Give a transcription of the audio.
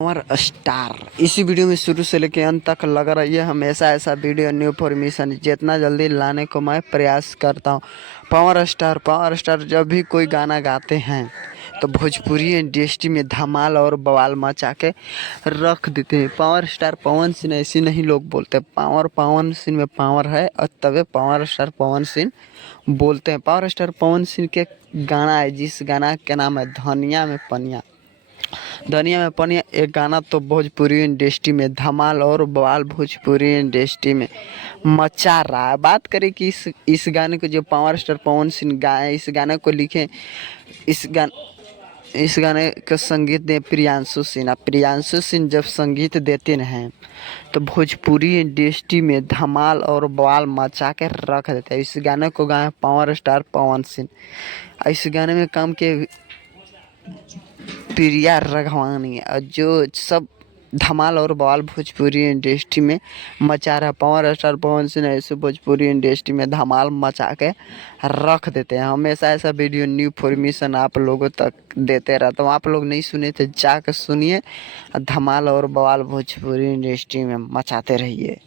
और स्टार इसी वीडियो में शुरू से लेकर अंत तक लगा रहिए। हमेशा ऐसा वीडियो न्यू इन्फॉर्मेशन जितना जल्दी लाने को मैं प्रयास करता हूँ। पावर स्टार जब भी कोई गाना गाते हैं तो भोजपुरी इंडस्ट्री में धमाल और बवाल मचा के रख देते हैं। पावर स्टार पवन सिंह ऐसे नहीं लोग बोलते। पवन सिंह में पावर है और तबे पावर स्टार पवन सिंह बोलते हैं। पावर स्टार पवन सिंह के गाना है, जिस गाना के नाम है धनिया में पनिया एक गाना तो भोजपुरी इंडस्ट्री में धमाल और बवाल भोजपुरी इंडस्ट्री में मचा रहा है। बात करें कि इस गाने को जो पावर स्टार पवन सिंह गाए, इस गाने को लिखे, इस गाने का संगीत दे प्रियांशु सिन्हा। प्रियांशु सिंह जब संगीत देते हैं तो भोजपुरी इंडस्ट्री में धमाल और बवाल मचा के रख देते हैं। इस गाने को गाए पावर स्टार पवन सिंह। इस गाने में काम के प्रिया रघवानी और जो सब धमाल और बवाल भोजपुरी इंडस्ट्री में मचा रहा है। पावर स्टार पवन सिंह ऐसे भोजपुरी इंडस्ट्री में धमाल मचा के रख देते हैं। हमेशा ऐसा वीडियो न्यू इन्फॉर्मेशन आप लोगों तक देते रहता हूँ। आप लोग नहीं सुने तो जाकर सुनिए। धमाल और बवाल भोजपुरी इंडस्ट्री में मचाते रहिए।